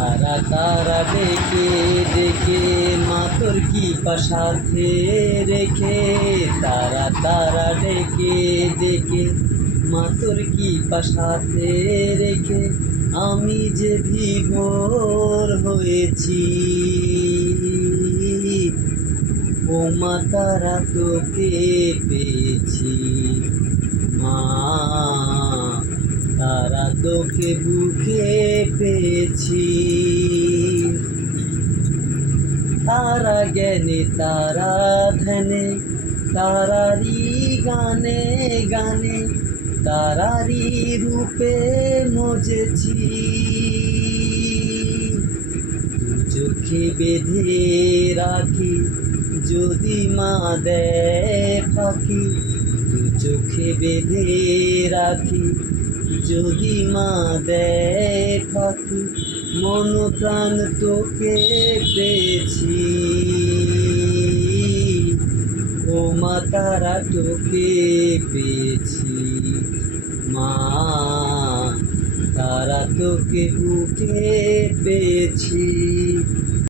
তারা তারা ডেকে ডেকে মা তোর কৃপা সাথে রেখে, তারা তারা ডেকে ডেকে মা তোর কৃপা সাথে রেখে আমি যে বিভোর হয়েছি। ও মা তারা তোকে পেয়েছি, মা তারা তোকে বুকে পেয়েছি। তারা জ্ঞানে তারা ধ্যানে তারারি গানে গানে তারারি রূপে মজেছি। চোখে বেঁধে রাখি যদি মা দেয় ফাঁকি, চোখে বেঁধে রাখি যদি মা দেয় ফাঁকি, মন প্রাণ তোকে পেয়েছি। ও মা তারা তোকে পেয়েছি, মা তারা তোকে বুকে পেয়েছি।